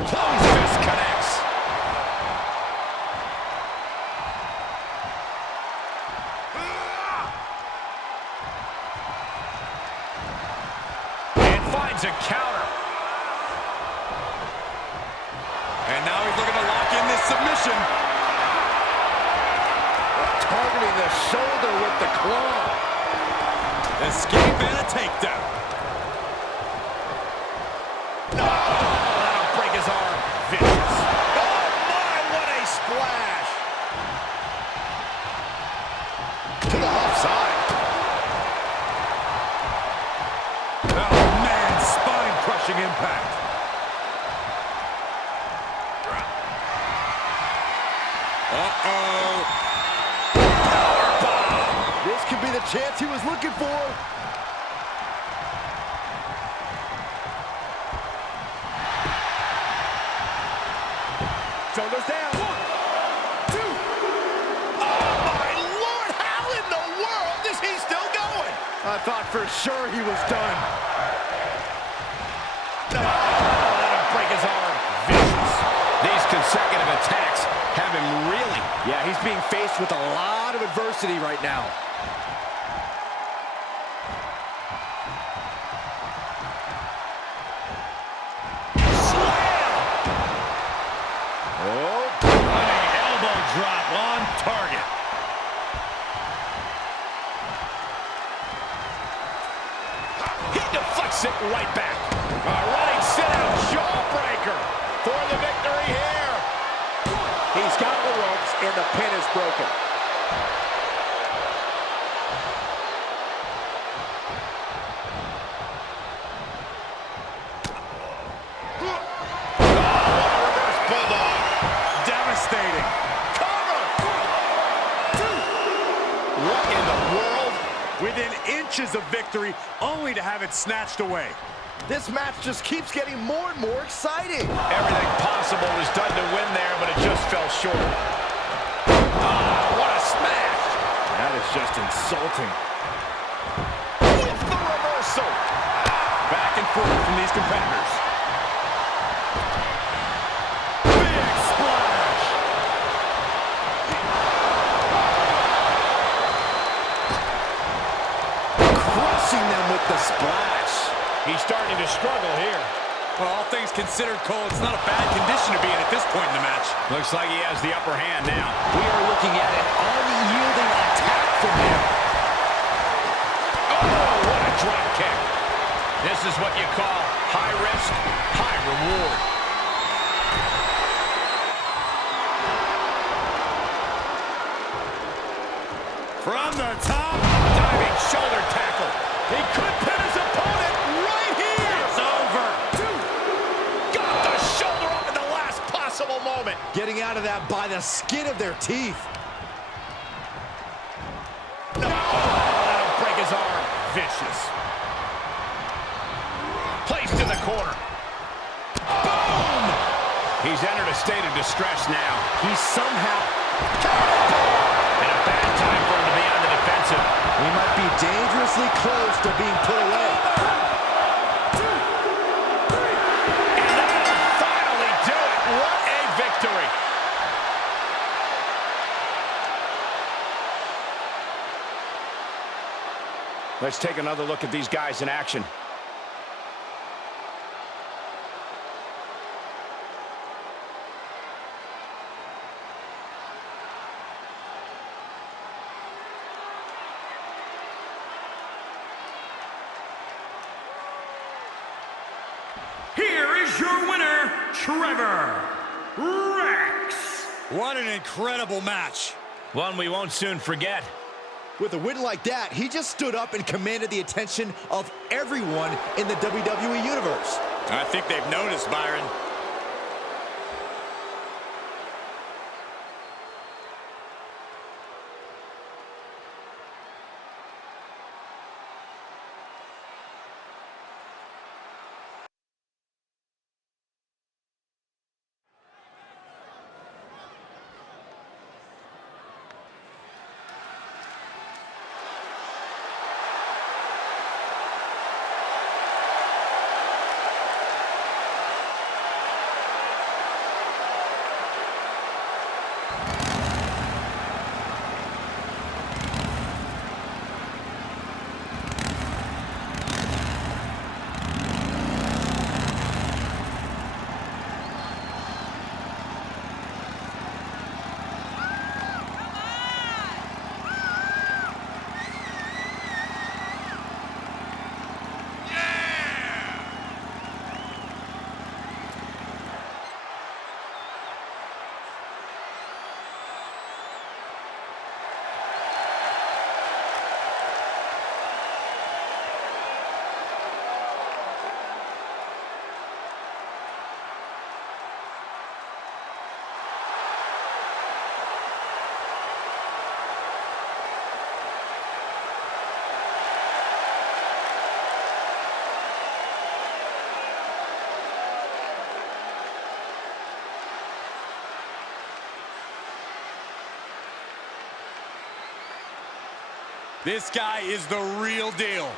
Close fist connects. a counter. And now he's looking to lock in this submission. Targeting the shoulder with the claw. Escape and a takedown. Oh, that'll break his arm. Vicious. Oh, my, what a splash. To the offside. Oh, man, spine-crushing impact. Uh-oh. This could be the chance he was looking for. Shoulders down. 1, 2. Oh, my Lord, how in the world is he still going? I thought for sure he was done. Oh, that'll break his arm. Vicious. These consecutive attacks have him reeling. Yeah, he's being faced with a lot of adversity right now. Drop on target. He deflects it right back. A running sit-out jawbreaker for the victory here. He's got the ropes and the pin is broken. Reverse bulldog. Devastating. What in the world? Within inches of victory, only to have it snatched away. This match just keeps getting more and more exciting. Everything possible was done to win there, but it just fell short. Oh, what a smash! That is just insulting. With the reversal. Back and forth from these competitors. Big splash. Crushing them with the splash. He's starting to struggle here. Well, all things considered, Cole, it's not a bad condition to be in at this point in the match. Looks like he has the upper hand now. We are looking at an unyielding attack from him. Oh, what a drop kick. This is what you call high risk, high reward. From the top. Diving shoulder tackle. He could pin his opponent right here. It's over. Got the shoulder up at the last possible moment. Getting out of that by the skin of their teeth. No, that'll break his arm. Vicious. Placed in the corner. Boom! He's entered a state of distress now. He somehow... And a bad time for him to be on the defensive. He might be dangerously close to being put away. And that'll finally do it. What a victory. Let's take another look at these guys in action. Here is your winner, Trevor Rex. What an incredible match. One we won't soon forget. With a win like that, he just stood up and commanded the attention of everyone in the WWE Universe. I think they've noticed, Byron. This guy is the real deal.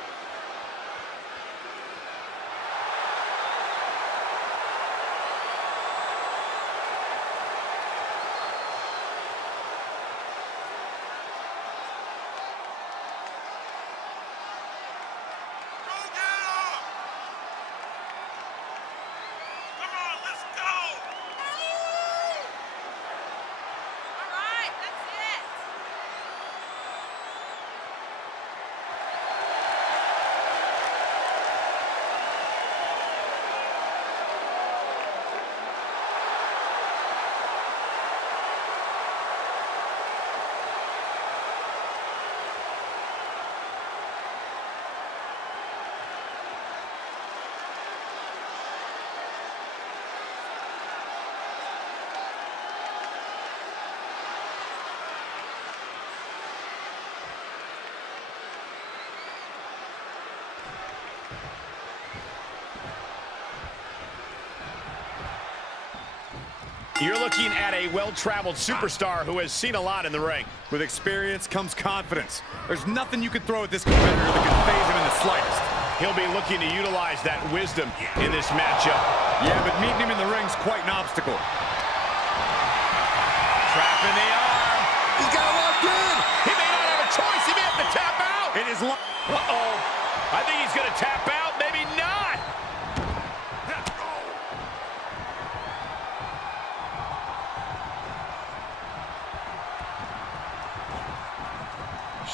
You're looking at a well-traveled superstar who has seen a lot in the ring. With experience comes confidence. There's nothing you can throw at this competitor that can phase him in the slightest. He'll be looking to utilize that wisdom in this matchup. Yeah, but meeting him in the ring's quite an obstacle. Trapping the arm. He's got it locked in. He may not have a choice. He may have to tap out. It is Uh-oh. I think he's going to tap out. Maybe not.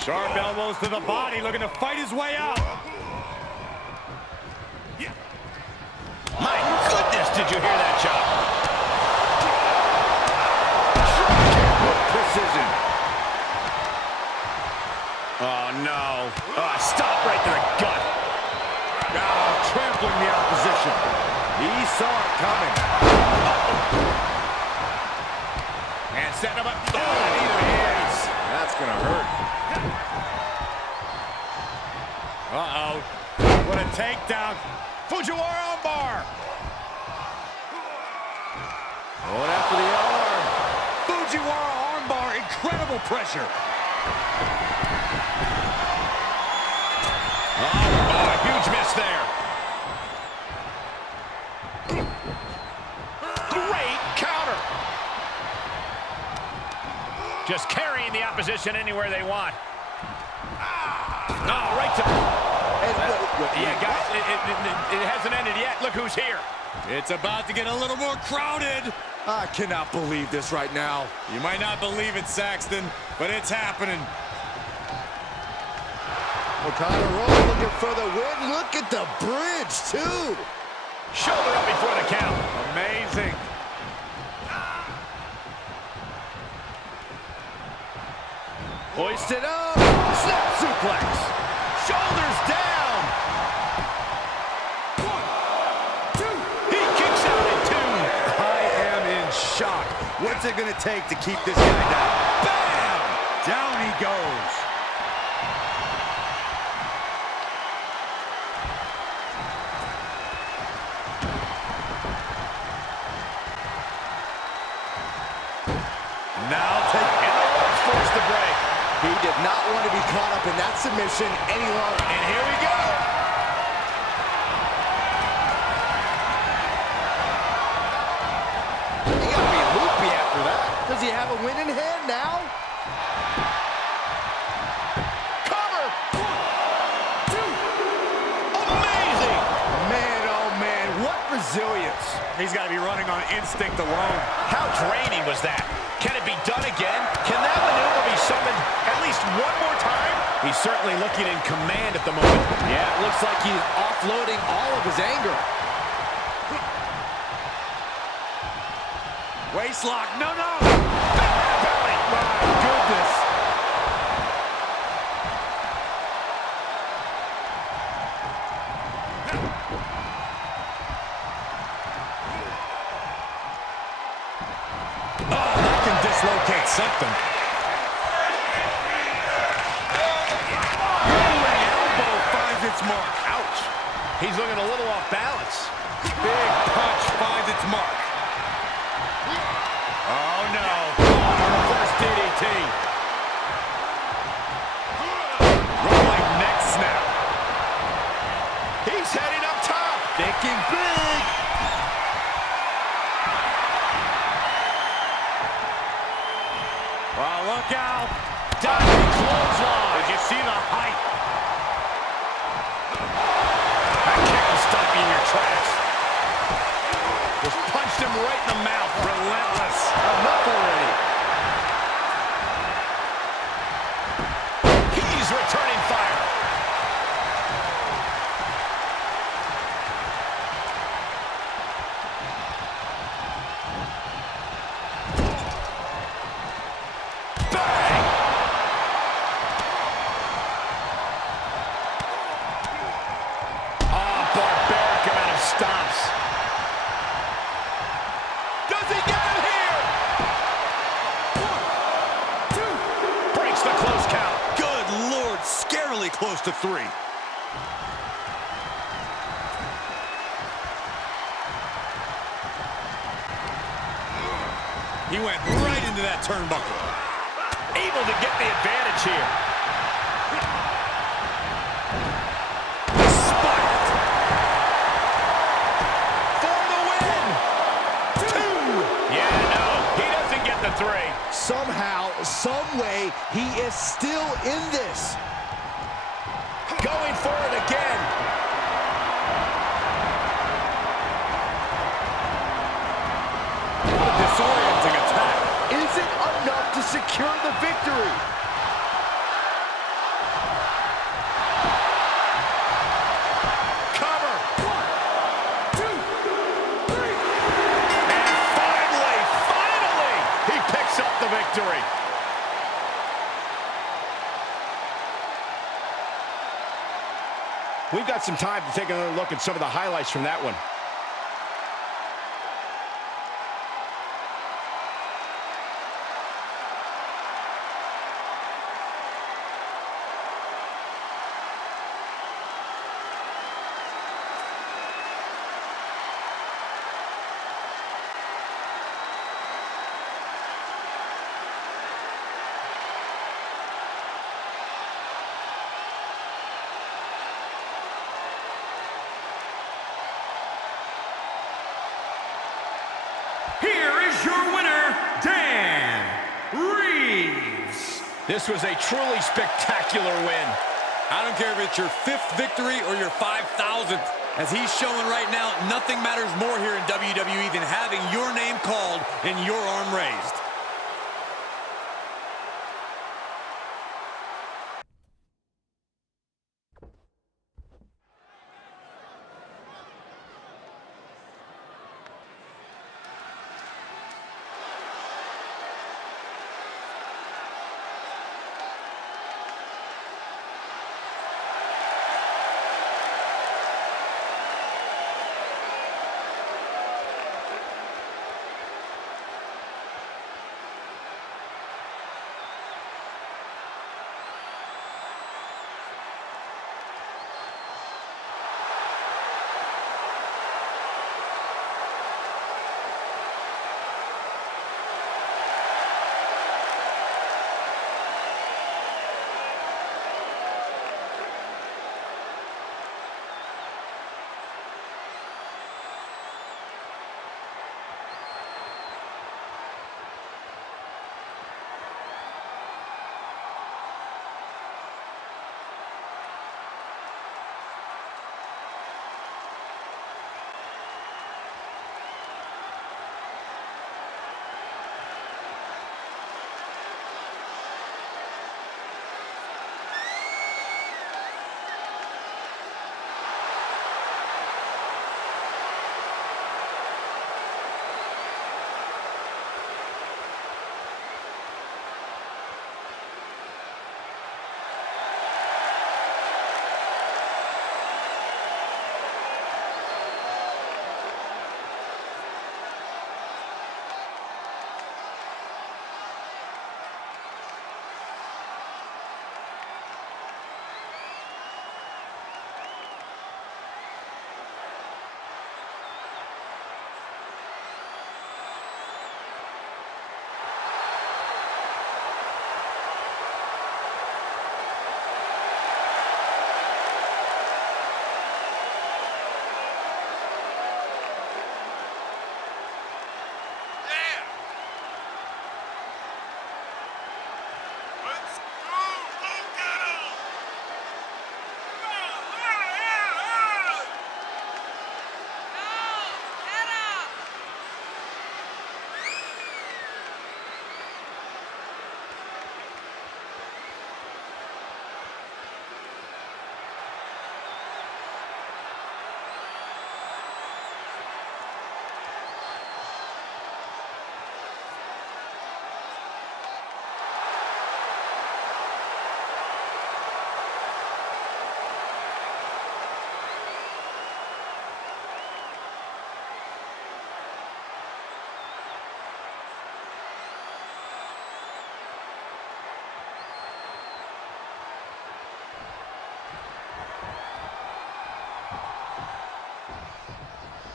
sharp elbows to the body, looking to fight his way out. My goodness, did you hear that chop? Precision. Oh, no. Stop right to the gut. Trampling the opposition. He saw it coming. And setting him up. Neither hands. That's gonna hurt. Uh-oh. What a takedown. Fujiwara armbar. Going after the arm. Fujiwara armbar, incredible pressure. Oh, a huge miss there. Great counter. Just carrying the opposition anywhere they want. Oh, right to... Yeah, guys, it hasn't ended yet. Look who's here. It's about to get a little more crowded. I cannot believe this right now. You might not believe it, Saxton, but it's happening. O'Connor Roll looking for the win. Look at the bridge, too. Shoulder up before the count. Amazing. Hoisted up. Snap suplex. Shoulders down. 1, 2. He kicks out at 2. I am in shock. What's it gonna take to keep this guy down? Bam! Down he goes. Now take and the ropes forced to break. He did not want to be caught up in that submission any longer. And here we go. He got to be loopy after that. Does he have a win in hand now? Cover. 1, 2. Amazing. Man, oh man, what resilience. He's got to be running on instinct alone. How draining was that? Can it be done again? Can that maneuver be summoned at least one more time? He's certainly looking in command at the moment. Yeah, it looks like he's offloading all of his anger. Waistlock, no. Belly. My goodness. Oh, that can dislocate something. Elbow finds its mark. Ouch. He's looking a little off balance. Big punch finds its mark. Oh, no. Reverse DDT. Diving clothesline. Did you see the height? That kick will stop you in your tracks. Just punched him right in the mouth. Relentless. Enough already. He's returning fire. Bang! Oh, barbaric amount of stomps. Does he get him here? 1, 2. Breaks the close count. Good Lord, scarily close to 3. He went right into that turnbuckle. Able to get the advantage here. Spiked. For the win. 2. Yeah, no, he doesn't get the 3. Somehow, some way, he is still in this. Going for it again. What a disorienting attack. Is it enough to secure the victory? Cover. 1, 2, 3. And finally, he picks up the victory. We've got some time to take another look at some of the highlights from that one. Here is your winner, Dan Reeves. This was a truly spectacular win. I don't care if it's your 5th victory or your 5,000th. As he's showing right now, nothing matters more here in WWE than having your name called and your arm raised.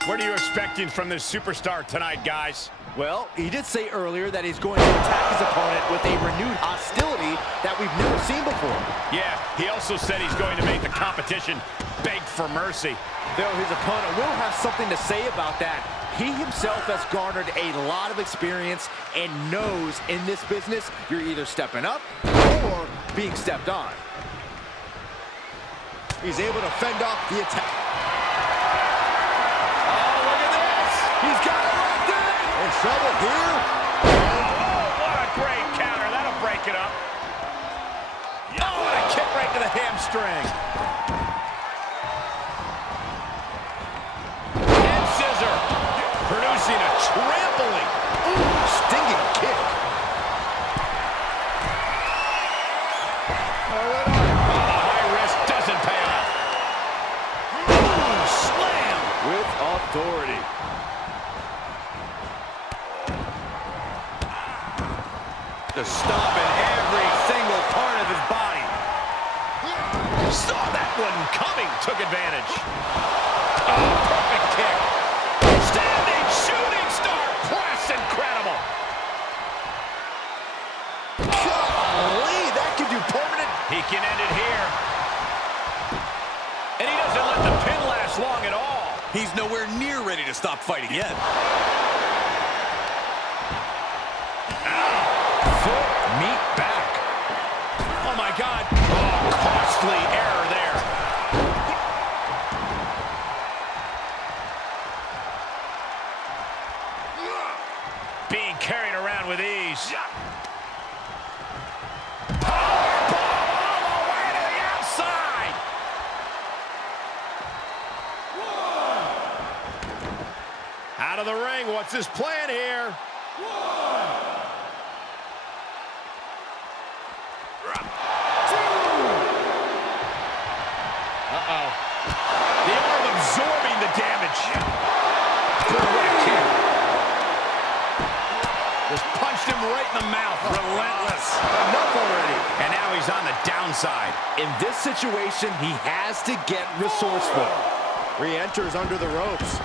What are you expecting from this superstar tonight, guys? Well, he did say earlier that he's going to attack his opponent with a renewed hostility that we've never seen before. Yeah, he also said he's going to make the competition beg for mercy. Though his opponent will have something to say about that. He himself has garnered a lot of experience and knows in this business you're either stepping up or being stepped on. He's able to fend off the attack. Oh, look at this! He's got it locked in! In trouble here. Oh, what a great counter. That'll break it up. Oh, what a kick right to the hamstring. And scissor. Producing a trampling. Ooh, stinging kick. The high risk doesn't pay off. Boom, slam. With authority. To stop in every single part of his body. Saw that one coming. Took advantage. Oh, perfect kick. Standing shooting star press. Incredible. Golly, that could do permanent. He can end it here. And he doesn't let the pin last long at all. He's nowhere near ready to stop fighting yet. Foot meet back. Oh, my God. Oh, costly error there. Being carried around with ease. Powerbomb all the way to the outside. Out of the ring. What's his plan here? Uh-oh. The arm absorbing the damage. Good right kick. Just punched him right in the mouth. Relentless. Enough already. And now he's on the downside. In this situation, he has to get resourceful. Re-enters under the ropes.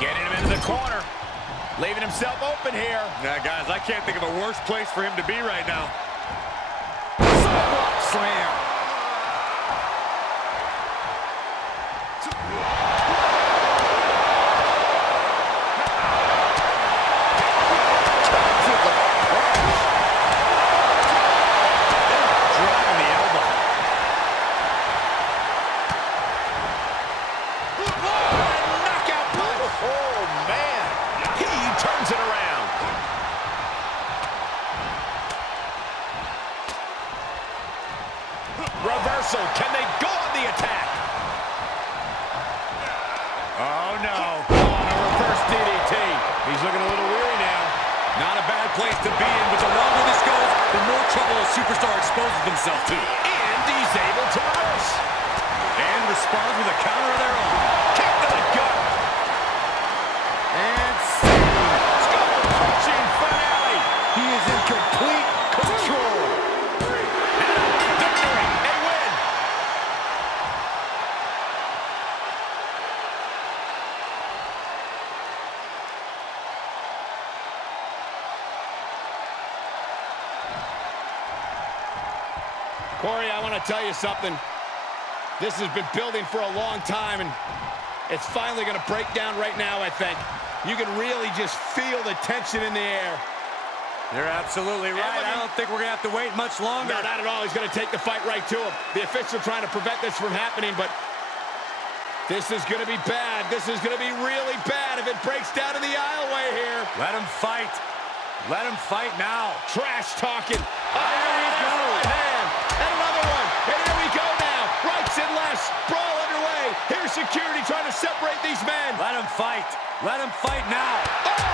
Getting him into the corner. Leaving himself open here. Now, guys, I can't think of a worse place for him to be right now. Sidewalk slam. Driving the elbow. Knockout punch. Oh, man. He turns it around. Reversal. Can they go on the attack? Oh, no. Oh, and a reverse DDT. He's looking a little weary now. Not a bad place to be in, but the longer this goes, the more trouble a superstar exposes himself to. And he's able to reverse. And responds with a counter of their own. Kick to the gut. And save. Skull-crushing finale. He is in complete control. Victory. A win. Corey, I want to tell you something. This has been building for a long time, and it's finally going to break down right now, I think. You can really just feel the tension in the air. You're absolutely right. I don't think we're going to have to wait much longer. No, not at all. He's going to take the fight right to him. The official trying to prevent this from happening, but this is going to be bad. This is going to be really bad if it breaks down in the aisleway here. Let him fight. Let him fight now. Trash talking. There he goes. Right hand. And another one. And here we go now. Rights and lefts. Brawl underway. Here's security trying to separate these men. Let him fight. Let him fight now. Oh!